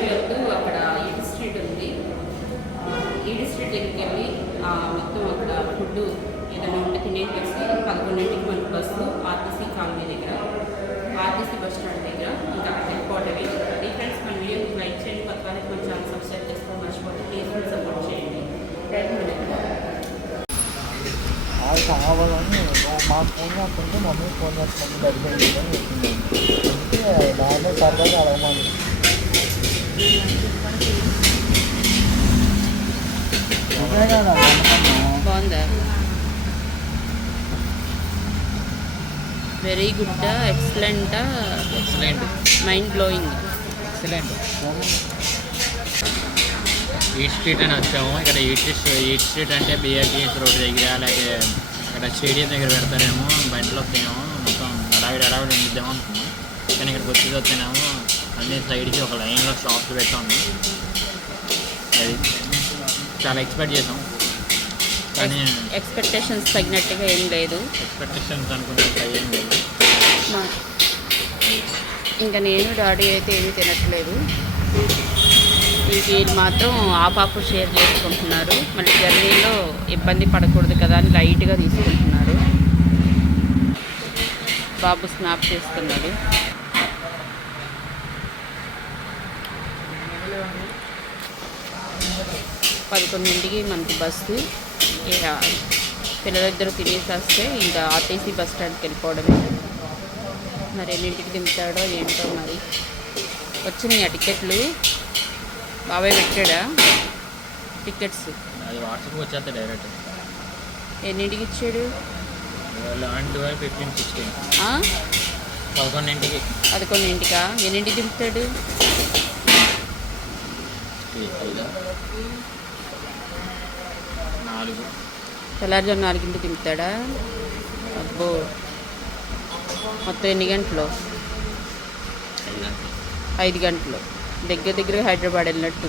వెళ్తూ వెళ్తూ అక్కడ ఈడి స్ట్రీట్ ఉంది. ఆ, ఈడి స్ట్రీట్ దగ్గరికి వెళ్ళి మొత్తం అక్కడ ఫుడ్ ఏదైనా ఉంటే తినేసి పదకొండింటికి మనకు బస్సు ఆర్టీసీ కాలనీ దగ్గర ఆర్టీసీ బస్ స్టాండ్ దగ్గర ఇంకా అక్కడ వెళ్ళిపోవటమే అది ఫ్రెండ్స్ మన వీడియో లైక్ చేయండి కొత్త వాళ్ళకి మన ఛానల్ సబ్స్క్రైబ్ చేసుకోవడం మర్చిపోతే ప్లీజ్ సపోర్ట్ చేయండి. థ్యాంక్ కావాలని మా ఫోన్ చేస్తుంటే మమ్మీ ఫోన్ చేస్తుంది అడిగింది అందుకే దాంట్లో సరదాగా అడగమని? బాగుందా? Very good excellent excellent mind blowing excellent Eat Street అని వచ్చాము. ఇక్కడ ఈట్ స్ట్రీట్ ఈట్ స్ట్రీట్ అంటే బిఆర్టీఎస్ రోడ్ దగ్గర అలాగే ఇక్కడ స్టేడియం దగ్గర పెడతారేమో బండిలో వస్తాయేమో మొత్తం అడావిడి అడావిడి ఉండిద్దామో అనుకున్నాం. కానీ ఇక్కడికి వచ్చేది వస్తేనేమో అన్ని సైడ్కి ఒక లైన్లో షాప్స్ పెట్టాము. అది చాలా ఎక్స్పెక్ట్ చేసాం. కానీ ఎక్స్పెక్టేషన్స్ తగినట్టుగా ఏం లేదు. ఎక్స్పెక్టేషన్స్ అనుకున్నంత ఏం లేదు. ఇంకా నేను డాడీ అయితే ఏమీ తినట్లేదు. వీళ్ళు మాత్రం ఆపాపు షేర్ చేసుకుంటున్నారు. మళ్ళీ జర్నీలో ఇబ్బంది పడకూడదు కదా అని లైట్గా తీసుకుంటున్నారు. బాబు స్నాప్ చేస్తున్నాడు. పదకొండింటికి మనకి బస్సు. ఇక పిల్లలిద్దరూ తినేసి వస్తే ఇంకా ఆర్టీసీ బస్ స్టాండ్కి వెళ్ళిపోవడమే. మరి ఎన్నింటికి దింపుతాడో ఏంటో మరి. వచ్చినాయి ఆ టికెట్లు బాబాయ్ పెట్టాడా? టికెట్స్ ఎన్నింటికి ఇచ్చాడు? పదకొండింటికి. పదకొండింటికా? ఎన్నింటికి దింపుతాడు? నాలుగు. తెల్లారుజాము నాలుగింటికి దింపుతాడా అబ్బో. మొత్తం ఎన్ని గంటలు? ఐదు గంటలు. దగ్గర దగ్గర హైదరాబాద్ వెళ్ళినట్టు.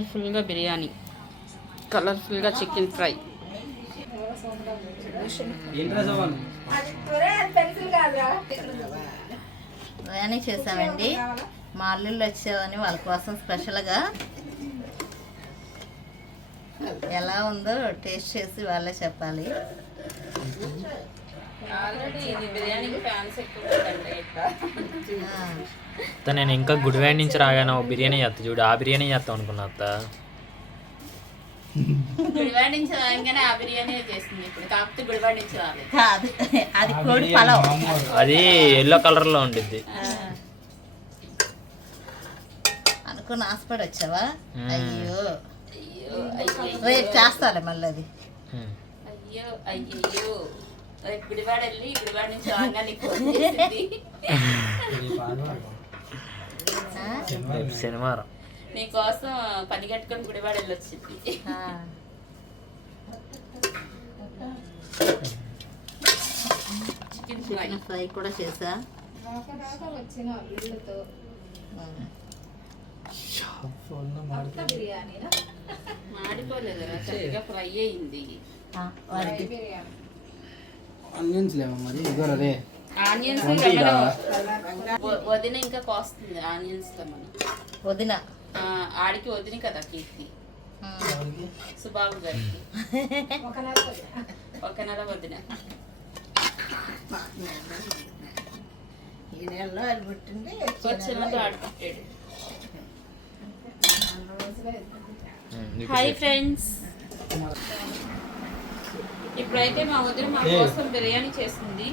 కలర్ఫుల్గా బిర్యానీ. కలర్ఫుల్గా చికెన్ ఫ్రై. బిర్యానీ చేసామండి. మా అల్లుళ్ళు వచ్చామని వాళ్ళ కోసం స్పెషల్గా. ఎలా ఉందో టేస్ట్ చేసి వాళ్ళే చెప్పాలి. ఆల్రెడీ ఇది బిర్యానీకి ఫ్యాన్స్ ఎక్కువ ఆ, అత్త నేను ఇంకా గుడివాడ నుంచి రాగానే బిర్యానీ చేస్తా చూడు ఆ బిర్యానీ చేస్తాం అనుకున్నా అత్త. గుడివాడ నుంచి రాగానే ఆ బిర్యానీ చేసింది ఇప్పుడు కాకపోతే గుడివాడ నుంచి రాలేదు. కాదు అది కోడి పలావ్. అది ఎల్లో కలర్లో ఉండిద్ది. అనుకుని ఆశపడి వచ్చావా. అయ్యో. రేపు చేస్తాలే మళ్ళీ అది. అయ్యో అయ్యో రేపు గుడివాడ వెళ్ళి గుడివాడ నుంచి ఫోన్ చేసింది. ఆ? శనివారం. నీకోసం పని కట్టుకొని గుడివాడ వెళ్ళొచ్చింది. Chicken fry. ఫ్రై కూడా చేసా? మాడిపోలేదు ఫ్రై అయింది. ఆ, వాడికి ఆనియన్స్ లేవా మరి? ఇదిగో రే ఆనియన్స్. వదిన ఇంకా కాస్తుంది ఆనియన్స్లో మనం. వదిన. ఆ, ఆడికి వదిన కదా కీర్తి. సుబాబు గారికి. ఒక నెల వదిన. ఈ నెలలో అది పుట్టింది వచ్చే నెల ఆడిపెట్టాడు ఉమ్, హాయ్ ఫ్రెండ్స్ ఇప్పుడైతే మా వదిన మా కోసం బిర్యానీ చేస్తుంది.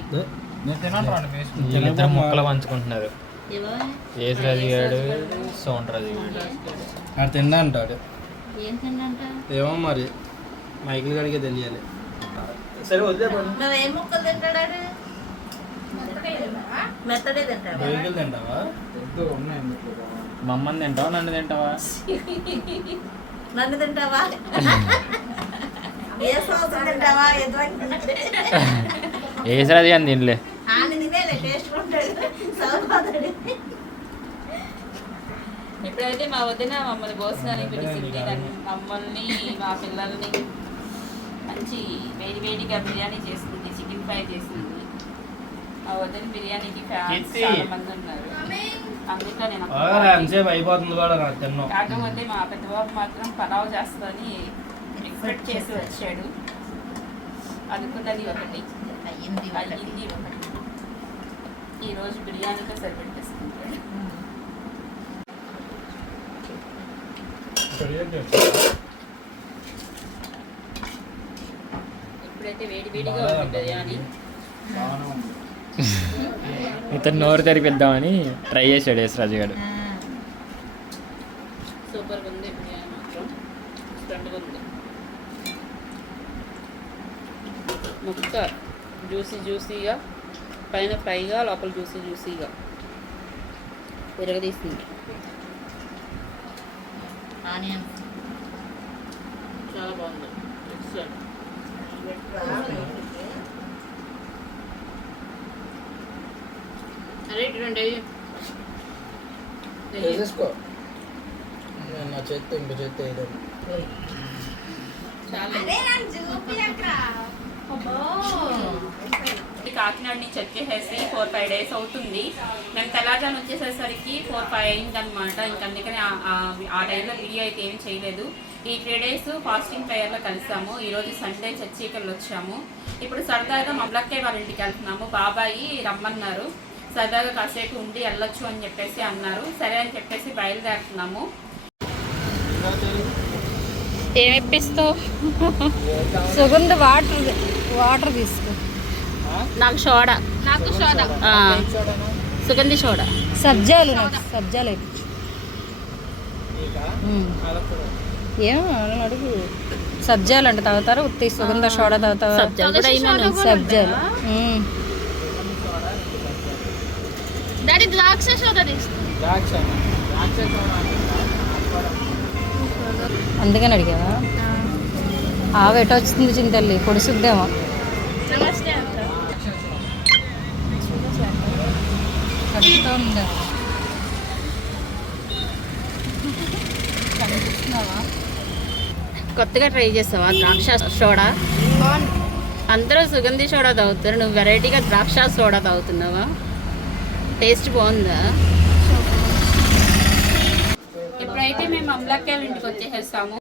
వీళ్ళిద్దరు ముక్కలు పంచుకుంటున్నారు. ఏసురాజు గారు సోండ్రాజు గారు ఆడు తిండా అంటాడు. ఏమో మరి. మైకిల్ గడికే తెలియాలి. సరే ముక్కలు మెత్తడే మైకిల్ తింటావా? మా అమ్మని తింటావా? నన్ను తింటావా? నన్ను తింటావా? వేసరాది అని తినలే. ఎప్పుడైతే మా వదిన మమ్మల్ని భోజనానికి పిలిచింది. మమ్మల్ని మా పిల్లల్ని మంచి వేడి వేడిగా బిర్యానీ చేస్తుంది చికెన్ ఫ్రై చేసింది. మా వదిన బిర్యానీకి. చాలా మంది ఉన్నారు. అందుకే నేను బాగా ఎంతసేపు అయిపోతుంది కూడా నాకు తిన్నాం. కాకపోతే మా పెద్దబాబు మాత్రం పలావ్ చేస్తుందని ఎక్స్పెక్ట్ చేసి వచ్చాడు. అనుకున్నది ఒకటి. అయ్యింది అయ్యింది ఒకటి. ఈరోజు బిర్యానీతో సరిపెట్టేసుకుంటాడు ఇప్పుడైతే వేడి వేడిగా ఉంది బిర్యానీ. బాగానే ఉంది. ఇతను నోరు తెరిపిద్దామని ట్రై చేశాడు యేసరాజు గారు. సూపర్గా ఉంది బిర్యానీ మాత్రం. స్టండ్గా ఉంది. ముక్క జ్యూసీ జ్యూసీగా పైన ఫ్రైగా లోపల జ్యూసీ జ్యూసీగా విరగదీస్తుంది ఆనియన్. చాలా బాగుంది. అరే ఇటువంటి నా చేత్తో ఇంకో చేత్తో చాలా కాకినాడ నుంచి వచ్చేసేసి ఫోర్ ఫైవ్ డేస్ అవుతుంది. మేము తెల్లారుజాము వచ్చేసేసరికి ఫోర్ ఫైవ్ అయిందనమాట ఇంక అందుకని ఆ- టైంలో వీడియో అయితే ఏం చేయలేదు. ఈ త్రీ డేస్ ఫాస్టింగ్ ప్రేయర్లో కలిసాము. ఈరోజు సండే చర్చికల్ వచ్చాము. ఇప్పుడు సరదాగా మమ్మలక్కే వాళ్ళ ఇంటికి వెళ్తున్నాము. బాబాయి రమ్మన్నారు. సరదాగా కాసేపు ఉండి వెళ్ళొచ్చు అని చెప్పేసి అన్నారు. సరే అని చెప్పేసి బయలుదేరుతున్నాము. ఏమి ఇప్పిస్తావు? సుగంధ వాటర్. వాటర్ తీసుకో. నాకు సోడా. నాకు సోడా. సుగంధి సోడా. సబ్జాలు సబ్జాలు. ఏం వాళ్ళని అడుగు. సబ్జాలు అంటే తాగుతారా? ఉత్తి సుగంధ సోడా తాగుతావా? సబ్జాలు. డాడీ ద్రాక్ష సోడా అందుకని అడిగావా? ఆవు ఎటు వచ్చింది చింతల్లి పొడుసుద్దేమో నమస్తే కొత్తగా ట్రై చేస్తావా ద్రాక్ష సోడా? అందరూ సుగంధి సోడా తాగుతారు. నువ్వు వెరైటీగా ద్రాక్ష సోడా తాగుతున్నావా? టేస్ట్ బాగుందా? ఇప్పుడైతే మేము అమలాక్యాల ఇంటికి వచ్చేసేస్తాము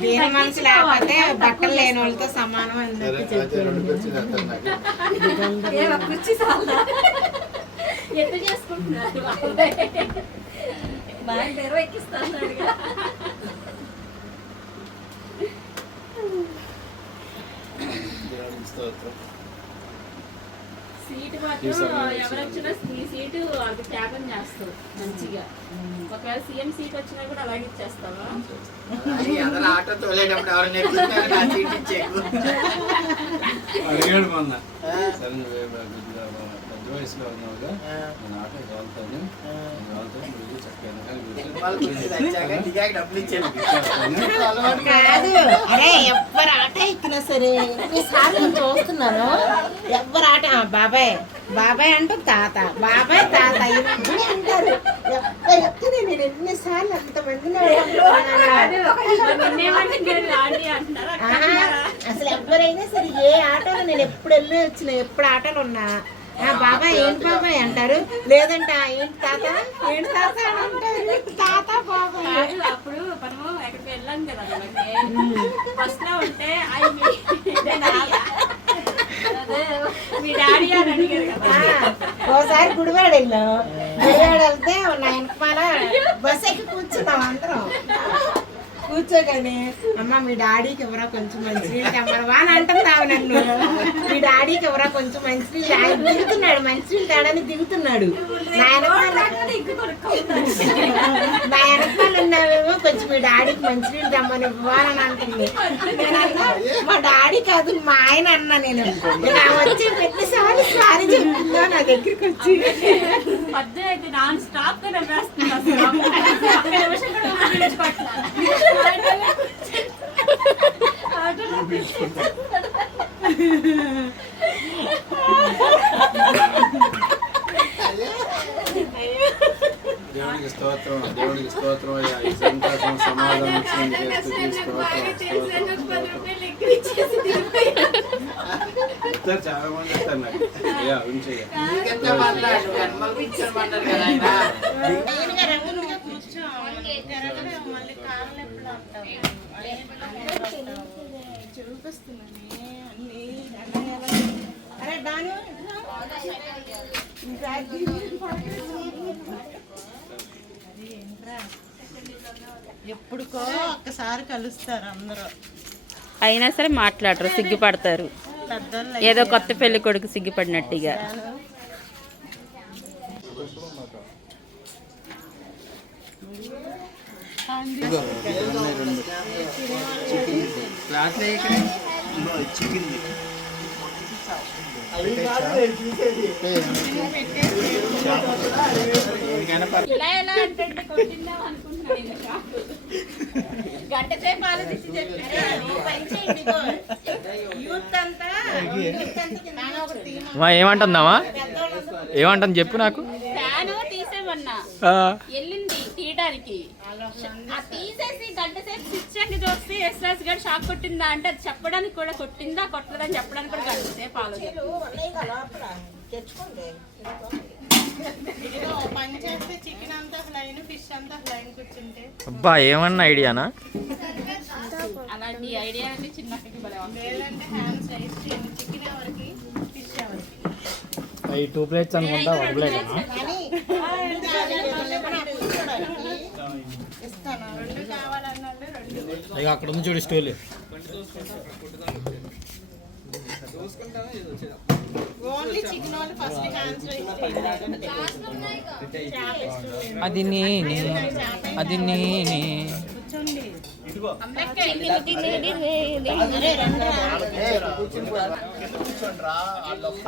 దీని మనసు లేకపోతే బట్టలు లేని వాళ్ళతో సమానం అని సరే అయితే రెండు కుర్చీలు వేస్తాను నాకు ఎంత చేసుకుంటున్నారు దేవునికి స్తోత్రం సీట్ మాత్రం ఎవరు వచ్చినా ఈ సీటు అది త్యాగం చేస్తారు మంచిగా. ఒకవేళ సీఎం సీట్ వచ్చినా కూడా అలాగే ఇచ్చేస్తావా? ఆటో తోలేటప్పుడు అడిగాడు మొన్న. సరే నువ్వే పెద్ద వయసులో ఉన్నావుగా. నేను ఆటో అరే ఎవ్వరు ఆట ఎక్కినా సరే. ఎన్నిసార్లు నేను చూస్తున్నాను. ఎవ్వరు ఆట ఆ, బాబాయ్. బాబాయ్ అంటూ తాత. బాబాయ్ తాత. ఇవన్నీ అంటారు. ఎవ్వరు ఎక్కినా నేను ఎన్నిసార్లు అంతమందిని అసలు ఎవరైనా సరే ఏ ఆటలో నేను ఎప్పుడు వెళ్ళి వచ్చిన ఎప్పుడు ఆటలు ఉన్నా బాబాయ్ ఏంటి బాబాయ్ అంటారు? లేదంటే "ఆ, ఏంటి తాత? ఏంటి తాత అంటారు? తాత బాబాయ్. అప్పుడు మనము ఎక్కడికి వెళ్ళాం కదా ఫస్ట్లో ఉంటే మీ- డాడీ అని అడిగారు కదా. ఓసారి గుడివాడ వెళ్ళాం. గుడివాడ వెళ్తే నా వెనకమాల బస్ ఎక్కి కూర్చున్నాం అందరం. కూర్చోగానే అమ్మ మీ డాడీకి ఎవరో కొంచెం మంచినీళ్ళు తెమ్మరవా అని ఆమె నన్ను. మీ డాడీకి ఎవరో కొంచెం మంచినీళ్ళు ఆయన దిగుతున్నాడు మంచినీళ్ళు తేడానికి దిగుతున్నాడు. నా వెనకాల ఉన్నావేమో కొంచెం మీ డాడీకి మంచినీళ్ళు తెమ్మని ఇవ్వాలని అంటుంది. మా డాడీ కాదు మా ఆయన అన్నా నేను. నా వచ్చి ఎన్నిసార్లు సారీ చెప్తుందో నా దగ్గరికి వచ్చి. నాన్ స్టాప్గా నవ్వేస్తుంది దేవునికి స్తోత్రం దేవునికి స్తోత్రం అయ్యా. ఈ సంతోషం సమాధానం ఇచ్చింది స్తోత్రం చాలా మంది ఇస్తారు నాకు అయ్యా ఉంచయ్యా అరే ఎప్పుడుకో ఒక్కసారి కలుస్తారు అందరూ. అయినా సరే మాట్లాడరు సిగ్గుపడతారు. ఏదో కొత్త పెళ్ళి కొడుకు సిగ్గుపడినట్టుగా. గంట సేపు ఆలోచించి ఏమంటుందామా ఏమంటుంది చెప్పు నాకు. ఫ్యాన్ తీసేమన్నా ఆ, వెళ్ళింది తీయడానికి చూస్తే ఎస్ఎస్ గారు షాక్ కొట్టిందా? అంటే అది చెప్పడానికి కూడా కొట్టిందా? కొట్టలేదని చెప్పడానికి కూడా గంట సేపు అబ్బా ఏమన్నా ఐడియానా అలాంటి ఐడియా చిన్నప్పటికి ఫిష్ ఎవరికి? ఈ టూ ప్లేట్స్ అనుకుంటా ఒక ప్లేట్ కానీ రెండు కావాలన్నా నాకు కూర్చోడానికి ఇస్తాను రెండు కావాలన్నా రెండు ఇక అక్కడ ఉంది చూడు స్టోల్ అది నేనే అది నేనే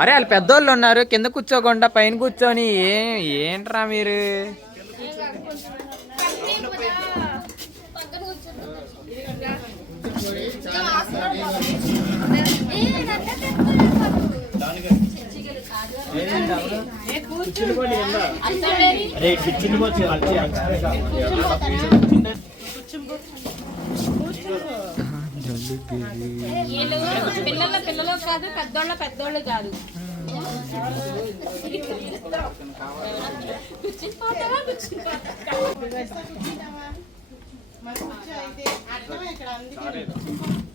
అరే వాళ్ళు పెద్దోళ్ళు ఉన్నారు కింద కూర్చోకుండా పైన కూర్చొని ఏ ఏంట్రా మీరు? పిల్లల పిల్లలు కాదు పెద్దోళ్ళ పెద్దోళ్ళు కాదు మరి అయితే ఇక్కడ అందుకే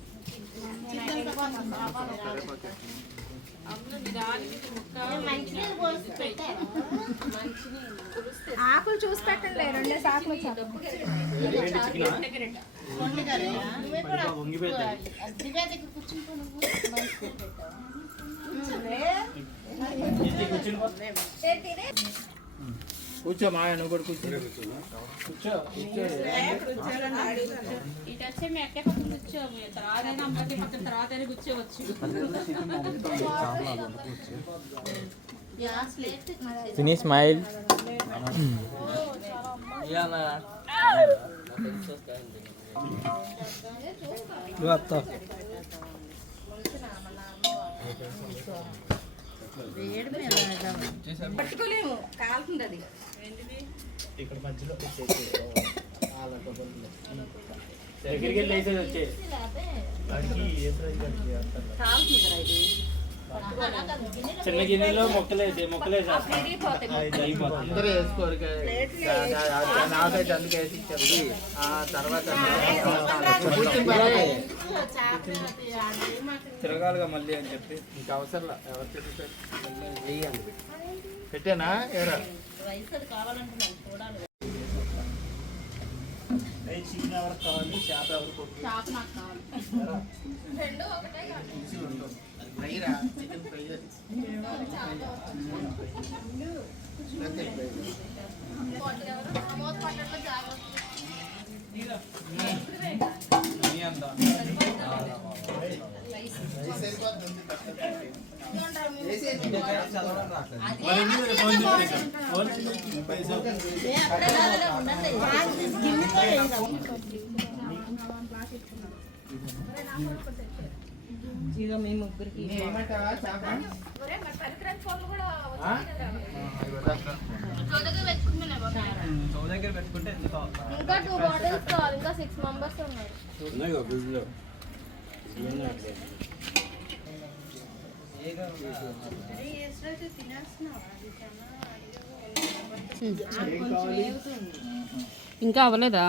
ఆకులు చూసి పెట్టండి రెండే సాకులు దగ్గర కూర్చుంటూ. కూర్చో మా నువ్వు కూడా కూర్చో. కూర్చో ఫినిష్ స్మైల్. పట్టుకోలేము కాలుతుంది అది. దగ్గరికి వెళ్ళి వేసేది వచ్చే. కదా ఇది చిన్న గిన్నెలో మొక్కలేసి మొక్కలేసి అందరూ వేసుకోరు నాకైతే అందుకే వేసి ఇచ్చారు. ఆ తర్వాత తిరగాలిగా మళ్ళీ అని చెప్పి. ఇంకా అవసరం ఎవరు పెట్టానా ఎవరా? రైస్ అది కావాలంటున్నాను చూడాలి. నాకు కావాలి. ఫ్రై ఒరే, మరి పరికరాల ఫోన్లు కూడా ఆ? చోదగా ఇంకా టూ బాటిల్స్ కావాలి ఇంకా సిక్స్ మెంబర్స్ ఉన్నారు ఇంకా అవ్వలేదా?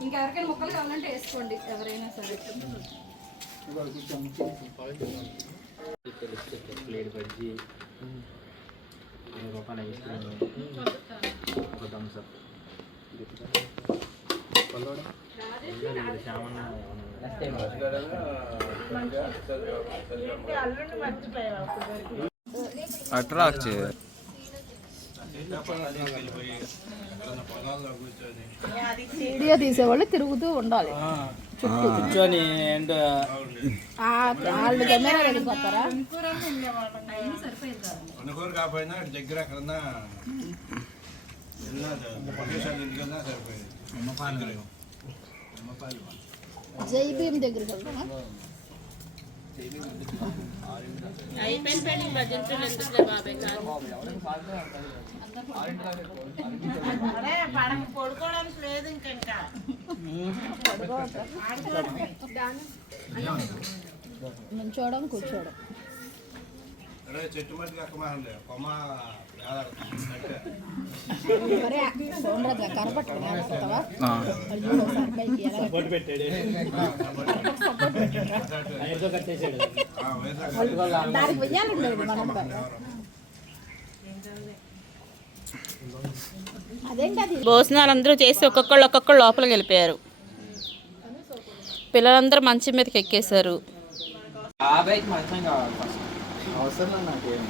ఇంకా ఎవరికైనా ముక్కలు కావాలంటే వేసుకోండి ఎవరైనా సరే. ప్లేట్ బజ్జీ ఐదు రూపాయలు ఐస్ ఒక థమ్స్ అప్ అట్రాక్ట్ చేయాలి వీడియో తీసేవాళ్ళు తిరుగుతూ ఉండాలి. కూర్చొని అండ్ వాళ్ళు కెమెరా వెళ్ళిపోతారా? అనుకోరు కాకపోయినా దగ్గర ఎక్కడన్నా జై భీమ్ దగ్గరికి వెళ్తామా అయిపోయిన భజంతులు ఎందుకులే బాబాయ్ కాదు అరే పడక పడుకోవడానికి లేదు ఇంక ఇంకా కూర్చోవడం చెట్టు మట్టుకు ఎక్కమానండి కొమ్మ దానికి వెయ్యాలండి భోజనాలు అందరూ చేసి ఒక్కొక్కళ్ళు ఒక్కొక్కళ్ళు లోపలికి వెళ్ళిపోయారు. పిల్లలందరూ మంచం మీదకి ఎక్కేశారు. అవసరం నాకేం.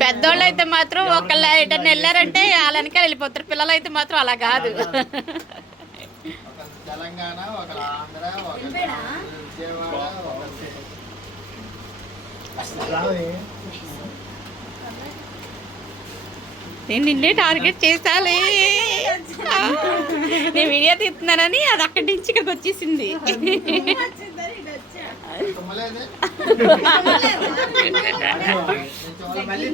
పెద్దోళ్ళు అయితే మాత్రం ఒకళ్ళు ఎటన్నా వెళ్ళారంటే వాళ్ళ వెనకాల వెళ్ళిపోతారు. పిల్లలు అయితే మాత్రం అలా కాదు. తెలంగాణ ఒక ఆంధ్ర ఒక విజయవాడ ఒక నేను నిన్నే టార్గెట్ చేసాలి నేను వీడియో తీస్తున్నానని అది అక్కడి నుంచి ఇక్కడికి వచ్చేసింది. తుమ్మలేదే మళ్ళీ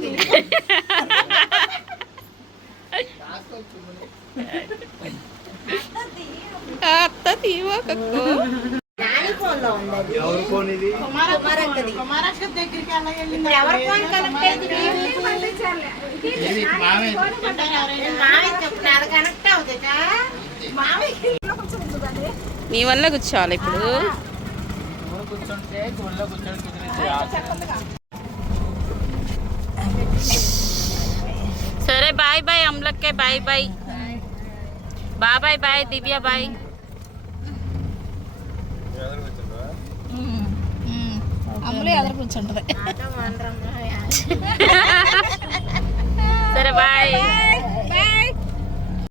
అత్త నాని ఫోన్లో ఉంది అది. ఎవరు ఫోన్ ఇది? కుమారక్కది. దగ్గరికి ఎలా వెళ్ళింది. ఎవరి ఫోన్ కనెక్ట్ అయింది? ఇది మామే నేను మామయ్య చెప్పు నాది కనెక్ట్ అవుతుంది? నీ వల్ల కూర్చోవాలి ఇప్పుడు. కూర్చుంటే గుళ్ళో సరే bye bye అమ్లక్కే bye. Bye. Bye bye bye Divya bye. అమ్ములే ఎదురు కూర్చుంటది సరే బాయ్